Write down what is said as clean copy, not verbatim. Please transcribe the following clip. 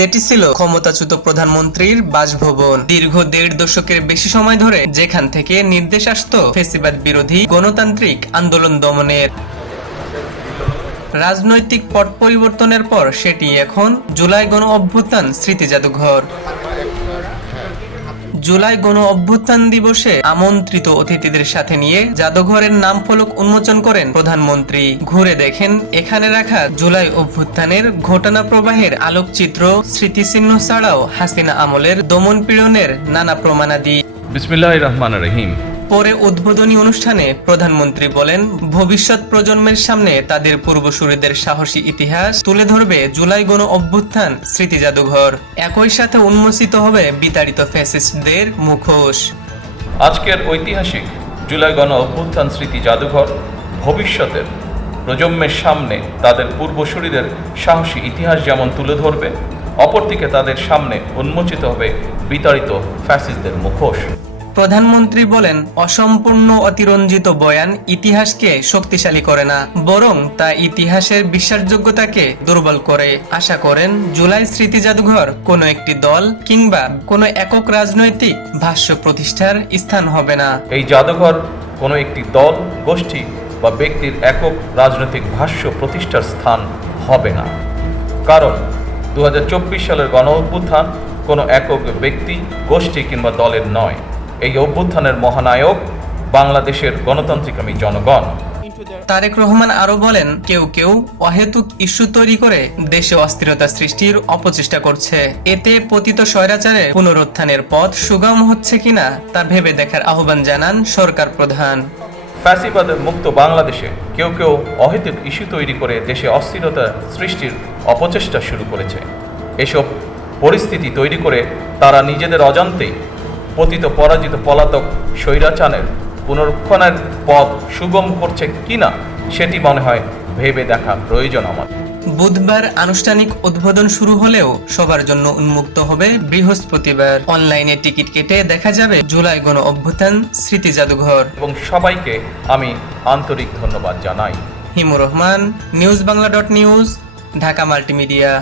যেটি ছিল ক্ষমতাচ্যুত প্রধানমন্ত্রীর বাসভবন। দীর্ঘ 1.5 দশকের বেশি সময় ধরে যেখান থেকে নির্দেশ আসত ফ্যাসিবাদ বিরোধী গণতান্ত্রিক আন্দোলন দমনের। রাজনৈতিক পট পরিবর্তনের পর সেটি এখন জুলাই গণ অভ্যুত্থান স্মৃতি জাদুঘর। জুলাই গণ অভ্যুত্থান দিবসে আমন্ত্রিত অতিথিদের সাথে নিয়ে জাদুঘরের নাম ফলক উন্মোচন করেন প্রধানমন্ত্রী। ঘুরে দেখেন এখানে রাখা জুলাই অভ্যুত্থানের ঘটনা প্রবাহের আলোকচিত্র, স্মৃতিচিহ্ন ছাড়াও হাসিনা আমলের দমন পীড়নের নানা প্রমাণাদি। বিসমিল্লাহির রহমানির রহিম। পরে উদ্বোধনী অনুষ্ঠানে প্রধানমন্ত্রী বলেন, ভবিষ্যৎ প্রজন্মের সামনে তাদের পূর্বসূরীদের সাহসী ইতিহাস তুলে ধরবে জুলাই গণ অভ্যুত্থান স্মৃতি জাদুঘর। একই সাথে উন্মোচিত হবে বিতাড়িত ফ্যাসিস্টদের মুখোশ। আজকের ঐতিহাসিক জুলাই গণ অভ্যুত্থান স্মৃতি জাদুঘর ভবিষ্যতের প্রজন্মের সামনে তাদের পূর্বসূরীদের সাহসী ইতিহাস যেমন তুলে ধরবে, অপরদিকে তাদের সামনে উন্মোচিত হবে বিতাড়িত ফ্যাসিস্টদের মুখোশ। প্রধানমন্ত্রী বলেন, অসম্পূর্ণ অতিরঞ্জিত বয়ান ইতিহাসকে শক্তিশালী করে না, বরং তা ইতিহাসের বিশ্বাসযোগ্যতাকে দুর্বল করে। আশা করেন জুলাই স্মৃতি জাদুঘর কোনো একটি দল কিংবা কোনো একক রাজনৈতিক ভাষ্য প্রতিষ্ঠার স্থান হবে না। এই জাদুঘর কোনো একটি দল, গোষ্ঠী বা ব্যক্তির একক রাজনৈতিক ভাষ্য প্রতিষ্ঠার স্থান হবে না। কারণ 2024 সালের গণ অভ্যুত্থান কোনো একক ব্যক্তি, গোষ্ঠী কিংবা দলের নয়। এই অভ্যুত্থানের মহানায়ক বাংলাদেশের গণতান্ত্রিকামী জনগণ। তারেক রহমান আরো বলেন, কেউ কেউ অহেতুক ইস্যু তৈরি করে দেশে অস্থিরতা সৃষ্টির অপচেষ্টা করছে। এতে পতিত স্বৈরাচারের পুনরুত্থানের পথ সুগম হচ্ছে কিনা তা ভেবে দেখার আহ্বান জানান সরকার প্রধান। ফ্যাসিবাদের মুক্ত বাংলাদেশে কেউ কেউ অহেতুক ইস্যু তৈরি করে দেশে অস্থিরতা সৃষ্টির অপচেষ্টা শুরু করেছে। এসব পরিস্থিতি তৈরি করে তারা নিজেদের অজান্তেই পতিত পরাজিত পলাতক স্বৈরাচারের পুনরুত্থানের পথ সুগম করছে কিনা সেটি মনে হয় ভেবে দেখা প্রয়োজন আমাদের। বুধবার আনুষ্ঠানিক উদ্বোধন শুরু হলেও সবার জন্য উন্মুক্ত হবে বৃহস্পতিবার। অনলাইনে টিকিট কেটে দেখা যাবে জুলাই গণ অভ্যুত্থান স্মৃতি জাদুঘর। এবং সবাইকে আমি আন্তরিক ধন্যবাদ জানাই। হিমুর Rahman, news Bangla .news, Dhaka multimedia.